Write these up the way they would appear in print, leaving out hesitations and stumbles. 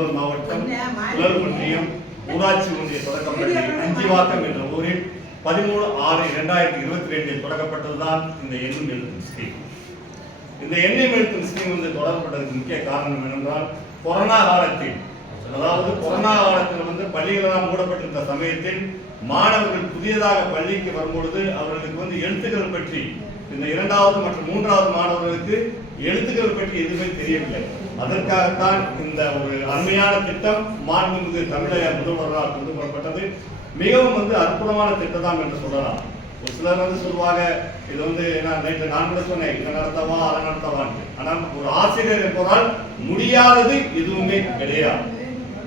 திருவள்ளூர் மாவட்டம் உலர் ஒன்றியம் ஊராட்சி ஒன்றிய தொடக்கப்பள்ளி அஞ்சிவாக்கம் என்ற ஊரில் 13/6/2022 தொடங்கப்பட்டதுதான் இந்த எண்ணும் எழுத்தும் ஸ்கீம். இந்த எண்ணும் எழுத்தும் ஸ்கீம் வந்து தொடரப்பட்டதுக்கு முக்கிய காரணம் என்னென்றால், கொரோனா காலத்தில், அதாவது கொரோனா காலத்தில் வந்து பள்ளிகளெல்லாம் மூடப்பட்டிருந்த சமயத்தில் மாணவர்கள் புதியதாக பள்ளிக்கு வரும்பொழுது அவர்களுக்கு வந்து எழுத்துக்கள் பற்றி, இந்த 2வது மற்றும் 3வது மாணவர்களுக்கு எழுத்துக்கள் பற்றி எதுவுமே தெரியவில்லை. அதற்காகத்தான் இந்த ஒரு அருமையான திட்டம் மாண்புமிகு தமிழக முதல்வரால் கொண்டு வரப்பட்டது. மிகவும் வந்து அற்புதமான திட்டம் தான் என்று சொல்லலாம். ஒரு சிலர் வந்து சொல்லுவாங்க, இது வந்து நேற்று நான் கூட சொன்னேன், இதை நடத்தவா அதை நடத்தவான்னு. ஆனால் ஒரு ஆசிரியர் என்பதால் முடியாதது எதுவுமே கிடையாது.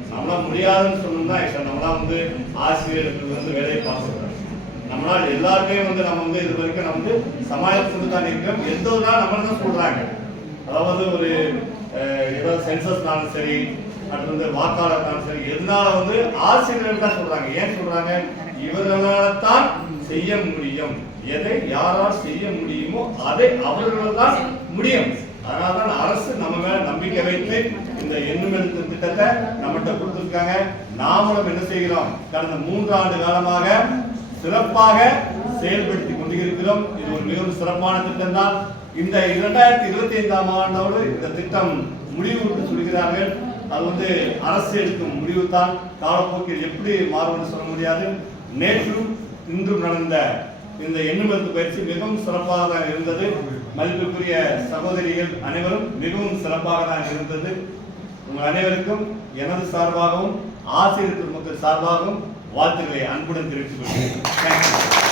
நம்மளால முடியாதுன்னு சொல்லணும்னா நம்மளாம் வந்து ஆசிரியர்கள் வந்து வேலையை பார்க்கிறோம். நம்மளால் எல்லாருமே வந்து நம்ம வந்து இது வரைக்கும் நம்ம வந்து சமாளித்து தான் இருக்கிறோம். எந்த ஒரு நாள் நம்மள தான் சொல்றாங்க, அதாவது ஒரு ஏதாவது சென்சஸ்னாலும் சரி, அது வந்து வாக்காளர்னாலும் சரி, எதனால வந்து ஆசிரியர்கள் தான் சொல்றாங்க. ஏன் சொல்றாங்க? இவர்களால் தான் செய்ய முடியும். எதை யாரால் செய்ய முடியுமோ அதை அவர்களால் தான் முடியும். அதனால்தான் அரசு நம்ம மேல நம்பிக்கை வைத்து இந்த எண்ணும் எழுத்து திட்டத்தை நம்மகிட்ட கொடுத்திருக்காங்க. நாமளும் என்ன செய்கிறோம்? கடந்த 3 ஆண்டு காலமாக சிறப்பாக செயல்படுத்தி கொண்டிருக்கிறோம். இது ஒரு மிகவும் சிறப்பான திட்டம் தான். இந்த 2025ஆம் ஆண்டோடு இந்த திட்டம் முடிவு சொல்கிறார்கள். அது வந்து அரசு எடுக்கும் முடிவு தான். காலப்போக்கில் எப்படி மாறுவது சொல்ல முடியாது. நேற்றும் இன்றும் நடந்த இந்த எண்ணும் எழுத்து பயிற்சி மிகவும் சிறப்பாக தான் இருந்தது. மதிப்புக்குரிய சகோதரிகள் அனைவரும் மிகவும் சிறப்பாக தான் இருந்தது. உங்கள் அனைவருக்கும் எனது சார்பாகவும் ஆசிரியர் மக்கள் சார்பாகவும் வாழ்த்துக்களை அன்புடன் தெரிவித்துக் கொள்கிறேன்.